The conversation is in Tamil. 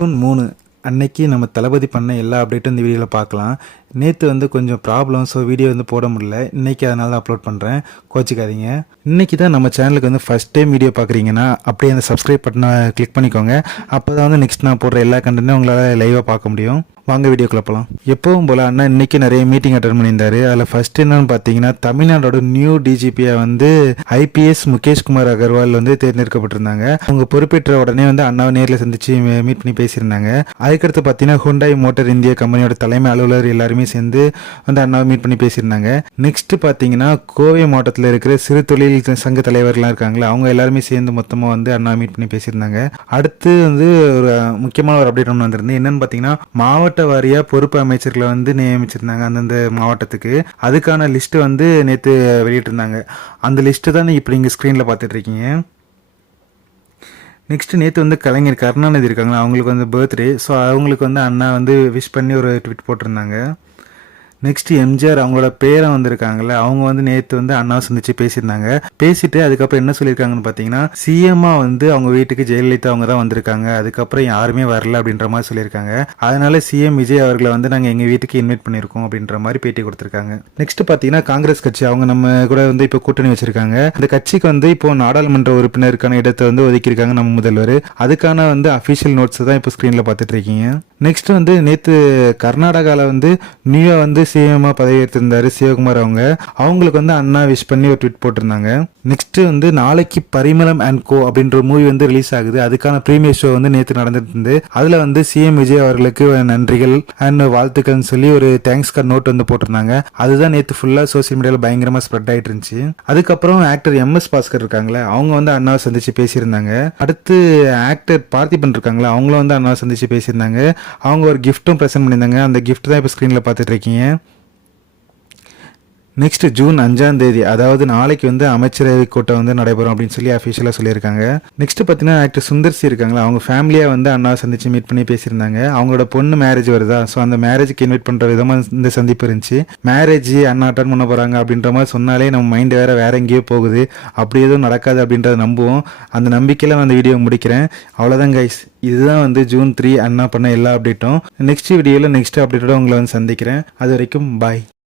ஜூன் 3 அன்னைக்கு நம்ம தளபதி பண்ண எல்லா அப்டேட்டும் இந்த வீடியோவில் பார்க்கலாம். நேற்று கொஞ்சம் ப்ராப்ளம், ஸோ வீடியோ போட முடியல. இன்றைக்கி அதனால தான் அப்லோட் பண்ணுறேன், கோச்சிக்காதீங்க. இன்றைக்கி தான் நம்ம சேனலுக்கு ஃபஸ்ட் டைம் வீடியோ பார்க்குறீங்கன்னா அப்படியே அந்த சப்ஸ்கிரைப் பட்டனை கிளிக் பண்ணிக்கோங்க. அப்போ தான் நெக்ஸ்ட் நான் போடுற எல்லா கண்டென்ட்டும் உங்களால் லைவாக பார்க்க முடியும். வாங்க வீடியோக்குள்ள போகலாம். எப்பவும் போல் அண்ணா இன்றைக்கி நிறைய மீட்டிங் அட்டன் பண்ணியிருந்தார். அதில் ஃபஸ்ட்டு என்னென்னு பார்த்தீங்கன்னா, தமிழ்நாடோட நியூ டிஜிபியாக ஐபிஎஸ் முகேஷ்குமார் அகர்வால் தேர்ந்தெடுக்கப்பட்டிருந்தாங்க. அவங்க பொறுப்பேற்ற உடனே அண்ணாவை நேரில் சந்தித்து மீட் பண்ணி பேசியிருந்தாங்க. அதுக்கடுத்து பார்த்தீங்கன்னா, ஹுண்டாய் மோட்டார் இந்தியா கம்பெனியோட தலைமை அலுவலர் எல்லாருமே சேர்ந்து அண்ணாவை மீட் பண்ணி பேசியிருந்தாங்க. நெக்ஸ்ட் பார்த்தீங்கன்னா, கோவை மாவட்டத்தில் இருக்கிற சிறு தொழில் சங்க தலைவர்கள்லாம் இருக்காங்களா, அவங்க எல்லாருமே சேர்ந்து மொத்தமாக அண்ணாவை மீட் பண்ணி பேசியிருந்தாங்க. அடுத்து ஒரு முக்கியமான ஒரு அப்டேட் ஒன்று வந்திருந்து. என்னென்னு பார்த்தீங்கன்னா, மாவட்ட வாரியா பொறுப்பு அமைச்சர்களை நியமிச்சிருந்தாங்க அந்தந்த மாவட்டத்துக்கு. அதுக்கான லிஸ்ட் நேற்று வெளியிட்டிருந்தாங்க. அந்த லிஸ்ட்டு தான் இப்போ நீங்கள் ஸ்க்ரீனில் பார்த்துட்டு இருக்கீங்க. நெக்ஸ்ட் நேற்று கலைஞர் கருணாநிதி இருக்காங்களா, அவங்களுக்கு பர்த்டே. ஸோ அவங்களுக்கு அண்ணா விஷ் பண்ணி ஒரு ட்வீட் போட்டிருந்தாங்க. நெக்ஸ்ட் எம்ஜிஆர் அவங்களோட பேரை வந்திருக்காங்கல்ல, அவங்க நேற்று அண்ணாவை சந்திச்சு பேசியிருந்தாங்க. பேசிட்டு அதுக்கப்புறம் என்ன சொல்லியிருக்காங்கன்னு பார்த்தீங்கன்னா, சிஎம்மா அவங்க வீட்டுக்கு ஜெயலலிதா அவங்க தான் வந்திருக்காங்க, அதுக்கப்புறம் யாருமே வரல அப்படின்ற மாதிரி சொல்லியிருக்காங்க. அதனால சிஎம் விஜய் அவர்களை நாங்கள் எங்கள் வீட்டுக்கு இன்வைட் பண்ணியிருக்கோம் அப்படின்ற மாதிரி பேட்டி கொடுத்துருக்காங்க. நெக்ஸ்ட் பார்த்தீங்கன்னா, காங்கிரஸ் கட்சி அவங்க நம்ம கூட இப்போ கூட்டணி வச்சிருக்காங்க. இந்த கட்சிக்கு இப்போ நாடாளுமன்ற உறுப்பினருக்கான இடத்தை ஒதுக்கியிருக்காங்க நம்ம முதல்வர். அதுக்கான அஃபிஷியல் நோட்ஸ் தான் இப்போ ஸ்க்ரீனில் பார்த்துட்டு இருக்கீங்க. நெக்ஸ்ட் நேற்று கர்நாடகாவில் நியூயா சிஎம்மா பதவி ஏற்றிருந்தாரு சிவகுமார். அவங்களுக்கு அண்ணா விஷ் பண்ணி ஒரு ட்வீட் போட்டிருந்தாங்க. நெக்ஸ்ட் நாளைக்கு பரிமளம் அண்ட் கோ அப்படின்ற மூவி ரிலீஸ் ஆகுது. அதுக்கான ப்ரீமியர் ஷோ நேற்று நடந்துட்டு இருந்து. அதுல சிஎம் விஜய் அவர்களுக்கு நன்றிகள் அண்ட் வாழ்த்துக்கள் சொல்லி ஒரு தேங்க்ஸ் கார்டு நோட் போட்டிருந்தாங்க. அதுதான் நேற்று ஃபுல்லா சோசியல் மீடியாவில் பயங்கரமா ஸ்ப்ரெட் ஆயிட்டு இருந்துச்சு. அதுக்கப்புறம் ஆக்டர் எம்எஸ் பாஸ்கர் இருக்காங்களே, அவங்க அண்ணாவை சந்திச்சு பேசியிருந்தாங்க. அடுத்து ஆக்டர் பார்த்திபன் இருக்காங்களா, அவங்களும் அண்ணாவை சந்திச்சு பேசியிருந்தாங்க. அவங்க ஒரு கிஃப்ட்டும் ப்ரெசென்ட் பண்ணியிருந்தாங்க. அந்த கிஃப்ட் தான் இப்போ ஸ்க்ரீனில் பார்த்துட்டு இருக்கீங்க. நெக்ஸ்ட் ஜூன் 5ஆம் தேதி, அதாவது நாளைக்கு அமைச்சரவை கூட்டம் நடைபெறும் அப்படின்னு சொல்லி அஃபிஷியலாக சொல்லியிருக்காங்க. நெக்ஸ்ட் பார்த்தீங்கன்னா, ஆக்டர் சுந்தர்சி இருக்காங்களா, அவங்க ஃபேமிலியாக அண்ணாவை சந்திச்சு மீட் பண்ணி பேசியிருந்தாங்க. அவங்களோட பொண்ணு மேரேஜ் வருதா, ஸோ அந்த மேரேஜுக்கு இன்வைட் பண்ணுற விதமாக இந்த சந்திப்பு இருந்துச்சு. மேரேஜ் அண்ணா அட்டன் பண்ண போகிறாங்க அப்படின்ற மாதிரி சொன்னாலே நம்ம மைண்டு வேற எங்கேயோ போகுது. அப்படி எதுவும் நடக்காது அப்படின்றத நம்புவோம். அந்த நம்பிக்கையில் அந்த வீடியோ முடிக்கிறேன். அவ்வளோதான் கைஸ், இதுதான் ஜூன் 3 அண்ணா பண்ண எல்லா அப்டேட்டும். நெக்ஸ்ட் வீடியோவில் நெக்ஸ்ட் அப்டேட்டோட உங்களை சந்திக்கிறேன். அது வரைக்கும் பாய்.